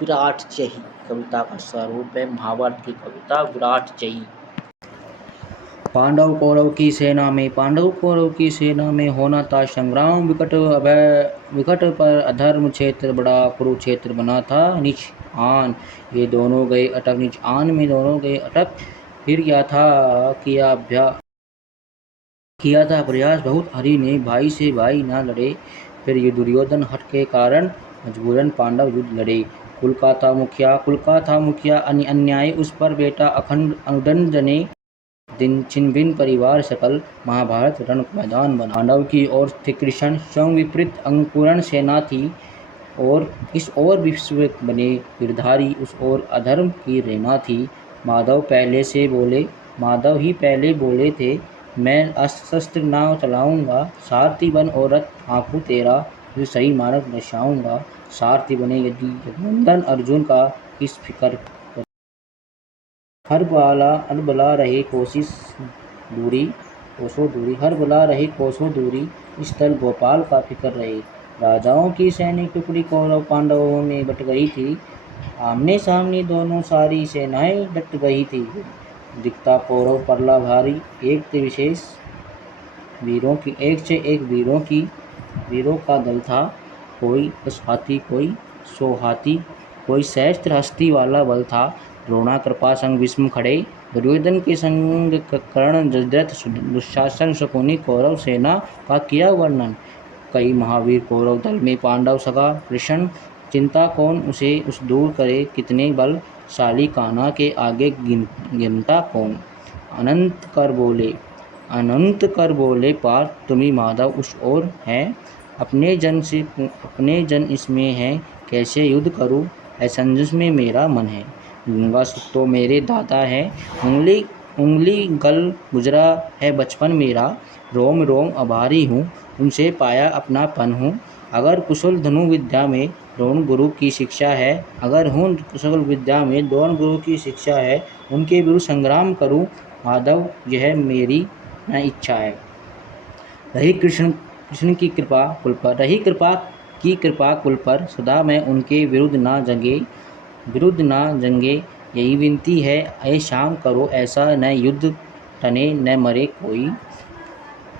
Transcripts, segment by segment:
विराट जही कविता का स्वरूप है, महाभारत की कविता विराट जही। पांडव कौरव की सेना में होना था संग्राम, विकट पर अधर्म क्षेत्र बड़ा कुरुक्षेत्र बना था निज आन। ये दोनों गए अटक, निज आन में दोनों गए अटक। फिर किया था प्रयास बहुत, हरि ने भाई से भाई ना लड़े। फिर ये दुर्योधन हट के कारण मजबूरन पांडव युद्ध लड़े। कुल का था मुखिया अन्याय उस पर बेटा अखंड अनुदंड जने। दिन छिन्न भिन्न परिवार सकल, महाभारत रण मैदान बना। पांडव की ओर थे कृष्ण, स्वयं विपरीत अंकुरण सेना थी। और इस ओर विश्व बने गिरधारी, उस ओर अधर्म की रेना थी। माधव ही पहले बोले थे, मैं अस्त्र शस्त्र ना चलाऊंगा, सारथी बन और रथ हाँकू तेरा, जो सही मार्ग दर्शाऊंगा। सारथी बने यदि रघुनंदन अर्जुन का, किस फिकर हर बला रहे कोसों दूरी, इस तल गोपाल का फिकर रहे। राजाओं की सैनिक टुकड़ी कौरव पांडवों में बट गई थी, आमने सामने दोनों सारी सेनाएं डट गई थी। दिखता कौरव परला भारी, एक से एक वीरों का दल था। कोई 10 हाथी, कोई 100 हाथी, कोई सहस्त्र हस्ती वाला बल था। द्रोणा कृपा संग भीष्म खड़े, दुर्योधन के संग कर्ण जयद्रथ दुशासन शकुनि, कौरव सेना का किया वर्णन। कई महावीर कौरव दल में पांडव सगा, कृष्ण चिंता कौन उसे उस दूर करे, कितने बलशाली कान्हा के आगे गिनता कौन। अनंत कर बोले पार, तुम्ही माधव उस ओर हैं, अपने जन इसमें हैं, कैसे युद्ध करूं, असमंजस में मेरा मन है। गंगा सुत तो मेरे दाता है, उंगली गल गुजरा है बचपन मेरा। रोम रोम आभारी हूँ, उनसे पाया अपनापन हूँ। अगर कुशल धनु विद्या में द्रोण गुरु की शिक्षा है, उनके विरुद्ध संग्राम करूं, माधव यह मेरी न इच्छा है। रही कृष्ण की कृपा कुल पर, सदा मैं उनके विरुद्ध ना जंगे। यही विनती है ऐ शाम करो ऐसा, न युद्ध टने न मरे कोई।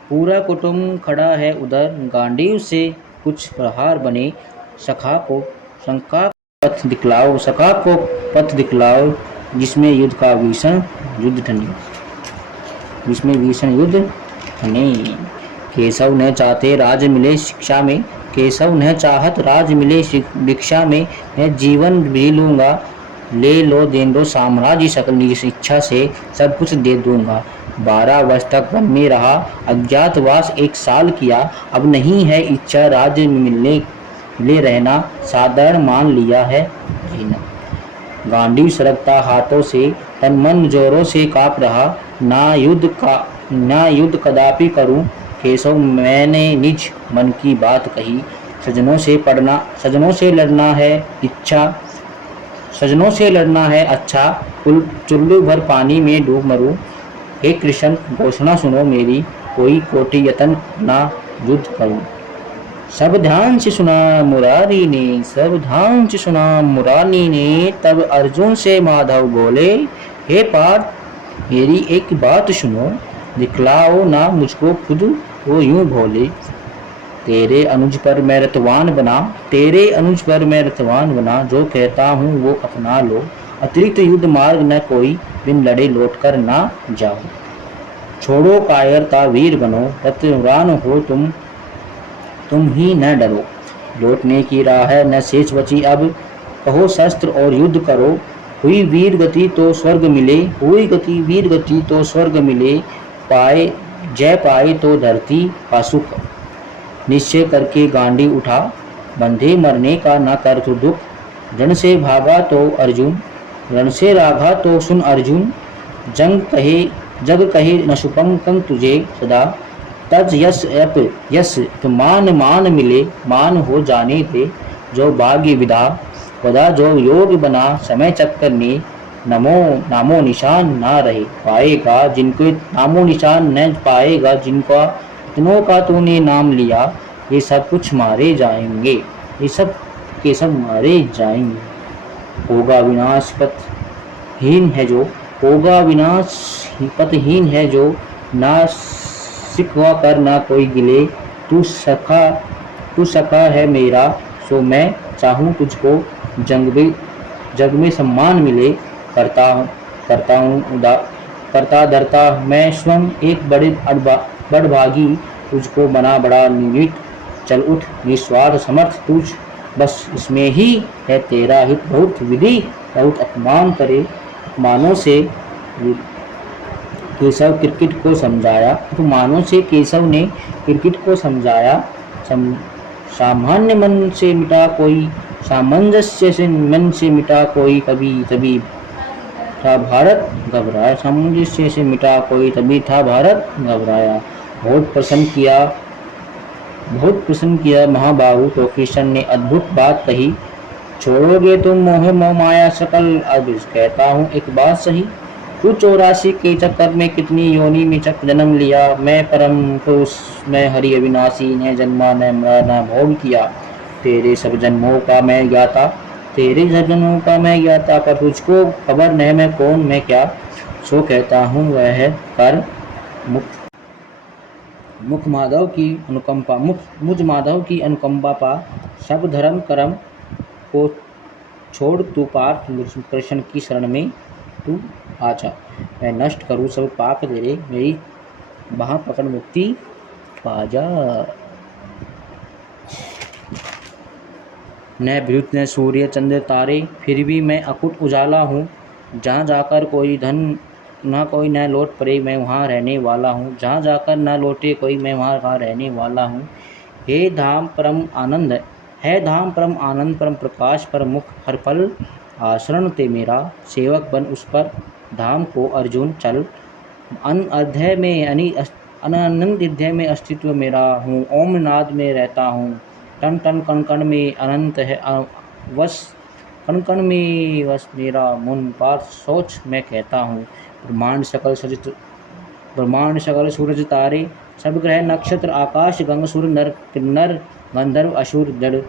पूरा कुटुंब खड़ा है उधर, गांडीव से कुछ प्रहार बने। सखा को पथ दिखलाओ, जिसमें भीषण युद्ध ठने। केशव न चाहत राज मिले भिक्षा में, मैं जीवन भी लूंगा। ले लो दें दो साम्राज्य सकल, निज इच्छा से सब कुछ दे दूंगा। 12 वर्ष तक वन में रहा, अज्ञातवास 1 साल किया। अब नहीं है इच्छा राज्य मिले रहना, साधारण मान लिया है जीना। गांडीव सरकता हाथों से, तन मन जोरों से कांप रहा। ना युद्ध कदापि करूं, केशव मैंने निज मन की बात कही। सजनों से लड़ना है अच्छा, चुल्लू भर पानी में डूब मरूं। हे कृष्ण घोषणा सुनो मेरी, कोई कोटि यतन ना युद्ध करूं। सब ध्यान से सुना मुरारी ने, तब अर्जुन से माधव बोले, हे पार्थ मेरी एक बात सुनो, दिखलाओ ना मुझको खुद वो यूं भोले। तेरे अनुज पर मैं रतवान बना, जो कहता हूँ वो अपना लो। अतिरिक्त युद्ध मार्ग न कोई, बिन लड़े लौट कर ना जाओ। छोड़ो कायरता वीर बनो, रतवान हो तुम ही न डरो। लौटने की राह है न शेष बची अब, कहो शस्त्र और युद्ध करो। हुई वीर गति तो स्वर्ग मिले, जय पाए तो धरती का सुख। निश्चय करके गांडी उठा, बंधे मरने का न कर तू दुख। रण से भागा तो अर्जुन, रण से रागा तो सुन अर्जुन। जग कहे न शुभंकं तुझे सदा, तज यश मान मिले। मान हो जाने दे जो भाग्य वदा, जो योग बना समय चक्कर ने। नामो निशान ना रहे पाएगा, जिनको नामो निशान न पाएगा, जिनका इतनों का तूने नाम लिया। ये सब कुछ मारे जाएंगे, ये सब के सब मारे जाएंगे। होगा विनाश पथहीन है जो, होगा विनाश पथहीन है जो, ना सिकवा कर ना कोई गिले। तू सखा तू सखा है मेरा, सो मैं चाहूँ तुझको, जग में सम्मान मिले। करता करता हूँ उदा करता धरता मैं स्वयं एक बड़भागी, तुझको बना बड़ा निमित। चल उठ निस्वार्थ समर्थ तुझ, बस इसमें ही है तेरा हित। बहुत विधि बहुत अपमान करे, अपमानों से केशव क्रिकेट को समझाया। उपमानों से केशव ने क्रिकेट को समझाया। सम, सामान्य मन से मिटा कोई, सामंजस्य से मन से मिटा कोई, कभी तभी था भारत घबराया। सामंजस्य से मिटा कोई, तभी था भारत घबराया। बहुत प्रसन्न किया बहुत प्रसन्न किया महाबाहु, तो कृष्ण ने अद्भुत बात कही। छोड़ोगे तुम मोह मोह माया सकल, अब कहता हूँ एक बात सही। तू 84 के चक्कर में कितनी योनि में जन्म लिया। मैं परम पुरुष मैं हरि अविनाशी, ने जन्मा न मरा न भोग किया। तेरे सब जन्मों का मैं ज्ञाता, तेरे सब जन्मों का मैं ज्ञाता, पर तुझको खबर न मैं कौन मैं क्या। सो कहता हूँ वह है कर मुख मुख माधव की अनुकंपा, मुझ माधव की अनुकंपा पा। सब धर्म कर्म को छोड़ तू पार्थ कृष्ण की शरण में तू आजा। मैं नष्ट करूँ सब पाप तेरे, मेरी बाह पकड़ मुक्ति पाजा। न विद्युत न सूर्य चंद्र तारे, फिर भी मैं अकुट उजाला हूँ। जहाँ जाकर कोई धन ना कोई न लौट पड़े, मैं वहाँ रहने वाला हूँ। जहाँ जाकर न लौटे कोई, मैं वहाँ रहने वाला हूँ। हे धाम परम आनंद है धाम परम आनंद, परम प्रकाश पर मुख हर पल आश्रण ते मेरा। सेवक बन उस पर धाम को अर्जुन चल, अध्याय में अनंत हृदय में अस्तित्व मेरा हूँ। ओम नाद में रहता हूँ, टन टन कण कण में अनंत है वश, कण कण में वश मेरा मन पार्थ सोच मैं कहता हूँ। ब्रह्मांड सकल सूरज तारे, सब ग्रह नक्षत्र आकाश गंग सुर नर किन्नर गंधर्व असुर जड़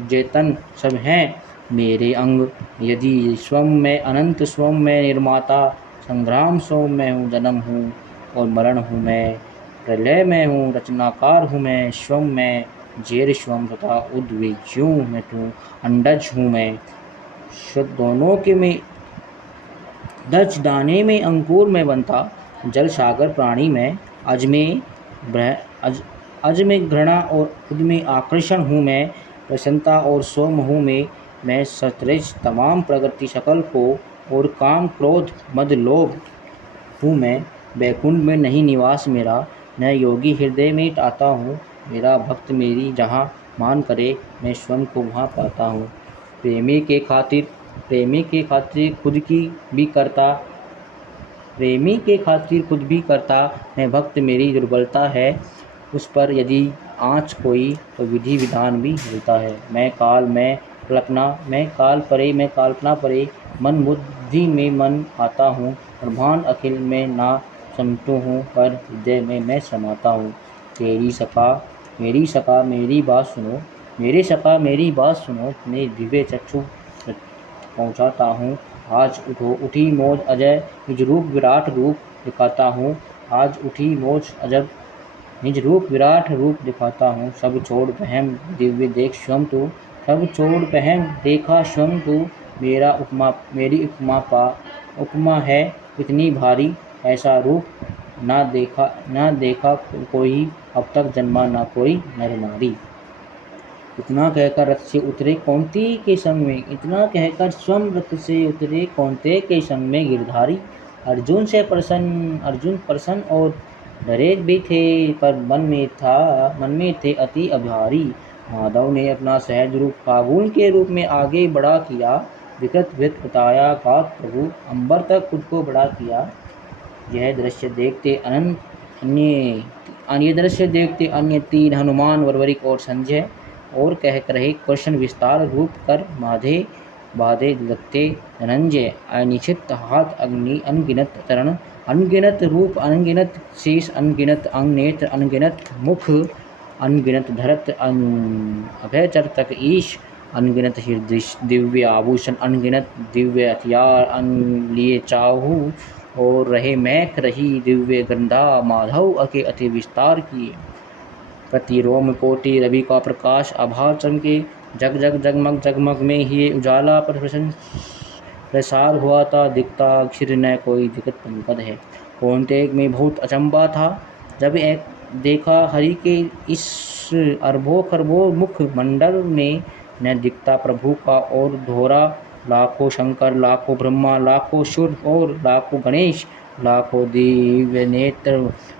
चेतन सब हैं मेरे अंग। यदि स्वम में अनंत स्वम में निर्माता, संग्राम स्वम में हूँ जन्म हूँ और मरण हूँ मैं, प्रलय में हूँ रचनाकार हूँ मैं। स्वम में जेर स्वम तथा उद्विज्यों में तू अंडज हूँ मैं। शुद्ध दोनों के में दच दाने में अंकुर में बनता, जल सागर प्राणी में अज में घृणा और खुद में आकर्षण हूँ मैं। प्रसन्नता और सोम हूँ मैं सतरज तमाम प्रगति सकल को, और काम क्रोध मद लोभ हूँ मैं। बैकुंठ में नहीं निवास मेरा, न योगी हृदय में आता हूँ। मेरा भक्त मेरी जहाँ मान करे, मैं स्वयं को वहाँ पाता हूँ। प्रेमी के खातिर खुद की भी करता, प्रेमी के खातिर खुद भी करता। मैं भक्त मेरी दुर्बलता है, उस पर यदि आँच कोई, तो विधि विधान भी हिलता है। मैं कल्पना परे, मन बुद्धि में मन आता हूँ। ब्रह्मांड अखिल में ना समटू हूँ, पर हृदय में मैं समाता हूँ। मेरी सखा मेरी बात सुनो, मेरे सखा मेरी बात सुनो, मैं दिव्य चक्षु पहुँचाता हूँ। आज उठी मौज अजय, निज रूप विराट रूप दिखाता हूँ। आज उठी मौज अजब निज रूप विराट रूप दिखाता हूँ। सब छोड़ बहम दिव्य देख स्वयं तू, सब छोड़ बहम देखा स्वयं तू। मेरी उपमा है इतनी भारी, ऐसा रूप ना देखा कोई, अब तक जन्मा ना कोई नर नारी। इतना कहकर रथ से उतरे कौंती के संग में, इतना कहकर स्वयं रथ से उतरे कौंते के संग में गिरधारी। अर्जुन प्रसन्न और डरे भी थे, पर मन में थे अति अभारी। माधव ने अपना सहज रूप फागुन के रूप में आगे बड़ा किया। विकृत वृत्त बताया काक प्रभु, अंबर तक खुद को बड़ा किया। यह दृश्य देखते अन्य तीन हनुमान वरवरिक और संजय, और कह रहे कृष्ण विस्तार रूप कर बाधे लगते धनंजय। अनिश्चित हाथ अग्नि अनगिनत चरण, अनगिनत रूप अनगिनत शीश, अनगिनत अंग नेत्र अनगिनत मुख, अनगिनत धरत अभयचर तक ईश। अनगिनत हृदय दिव्य आभूषण, अनगिनत दिव्य हथियार लिए चाहूँ, और रहे महक रही दिव्य गंधा माधव के अति विस्तार किए। प्रति रोम कोटि रवि का प्रकाश आभा चमके, जग जग जगमग जगमग में ही उजाला प्रसार हुआ था, दिखता अक्षर न कोई दिक्कत पंकद है। कौंतेय में बहुत अचंबा था जब एक देखा हरि के इस अरबों खरबों मुख मंडल में न दिखता प्रभु का और धोरा। लाखों शंकर, लाखों ब्रह्मा, लाखों शिव और लाखों गणेश, लाखों दिव्य नेत्र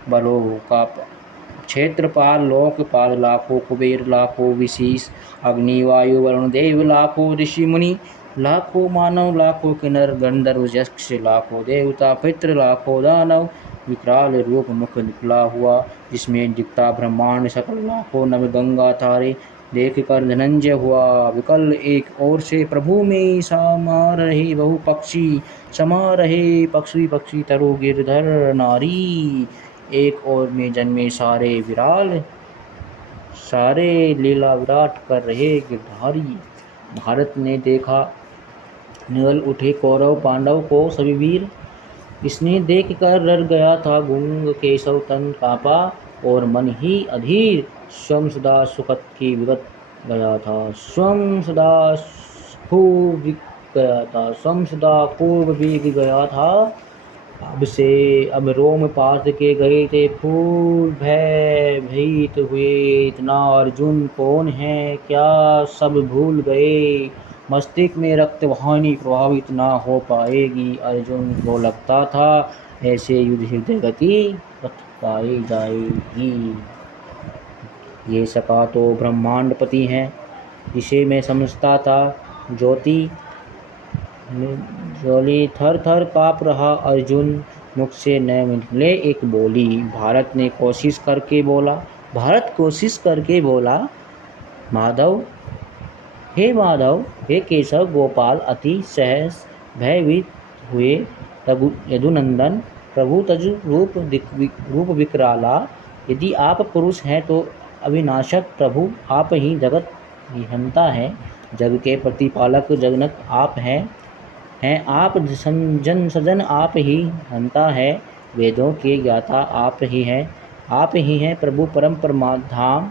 बलों का क्षेत्रपाल लोकपाल, लाखों कुबेर, लाखों विशीष, अग्नि वायु वरुण देव, लाखों ऋषि मुनि, लाखों मानव, लाखों किन्नर गंधर्व यक्ष, लाखों देवता पितृ, लाखों दानव। विकराल रूप मुख निकला हुआ जिसमें दिखता ब्रह्मांड सकल, लाखों नव गंगा तारे देख कर धनंजय हुआ विकल। एक ओर से प्रभु में समा रहे बहु पक्षी, समा रहे पक्षी पक्षी तरु गिरधर नारी, एक ओर में जन्मे सारे विराल, सारे लीला विराट कर रहे गिरधारी। भारत ने देखा निगल उठे कौरव पांडव को सभी वीर, इसने देख कर डर गया था गुंग केशव तन कापा, और मन ही अधीर स्वयं सदा सुखद की विगत गया था, स्वयं सदा खूब बिक गया था, स्वयं सदा खूब बिक गया था। अब रोम पास के गए थे फूल भय भीत हुए, इतना अर्जुन कौन है क्या सब भूल गए, मस्तिष्क में रक्त वाहिनी प्रभावित ना हो पाएगी। अर्जुन को लगता था ऐसे युद्ध हृदय गति रथ पाई जाएगी। ये सका तो ब्रह्मांडपति हैं जिसे मैं समझता था ज्योति, जोली थर थर काँप रहा अर्जुन, मुख से न निकले एक बोली। भारत ने कोशिश करके बोला, भारत कोशिश करके बोला, माधव माधव हे केशव गोपाल, अति सहस भयभीत हुए यदुनंदन, प्रभु तज रूप विकराला, यदि आप पुरुष हैं तो अविनाशक प्रभु आप ही जगत निहंता है, जग के प्रतिपालक जगन्नाथ आप हैं आप जन सजन आप ही हंता है, वेदों के ज्ञाता आप ही हैं प्रभु परम परमाधाम,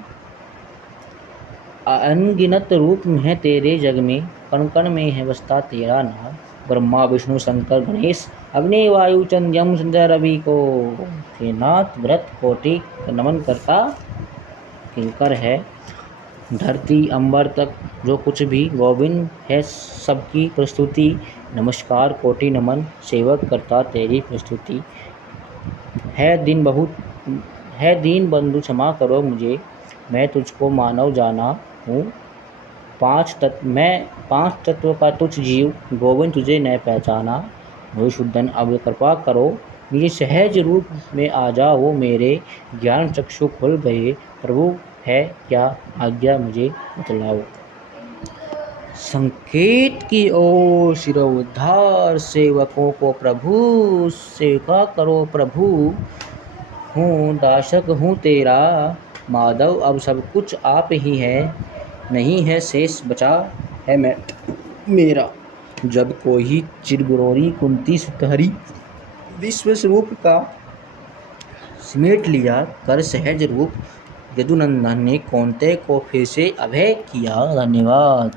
अनगिनत रूप है तेरे जग में, कण कण में है बसता तेरा नाम। ब्रह्मा विष्णु शंकर गणेश अग्नि वायु चंद यम संजय रवि को हे नाथ व्रत कोटि नमन करता किंकर है। धरती अंबर तक जो कुछ भी गोविंद है सबकी प्रस्तुति, नमस्कार कोटि नमन सेवक करता तेरी प्रस्तुति। है दीन बंधु क्षमा करो मुझे, मैं तुझको मानव जाना हूँ, मैं पांच तत्व का तुझ जीव, गोविंद तुझे न पहचाना। मधुसूदन अब कृपा करो मुझे सहज रूप में आ जाओ, मेरे ज्ञान चक्षु खुल गए, प्रभु है क्या आज्ञा मुझे बतलाओ। संकेत की ओर शिरोद्धार सेवकों को प्रभु सेवा करो, प्रभु हूँ दासक हूँ तेरा, माधव अब सब कुछ आप ही है, नहीं है शेष बचा है मेरा। जब कोई चिरगुरोरी कुंती सुतहरी विश्व स्वरूप का समेट लिया कर सहज रूप, यदुनंदन ने कौंतेय को फिर से अभय किया। धन्यवाद।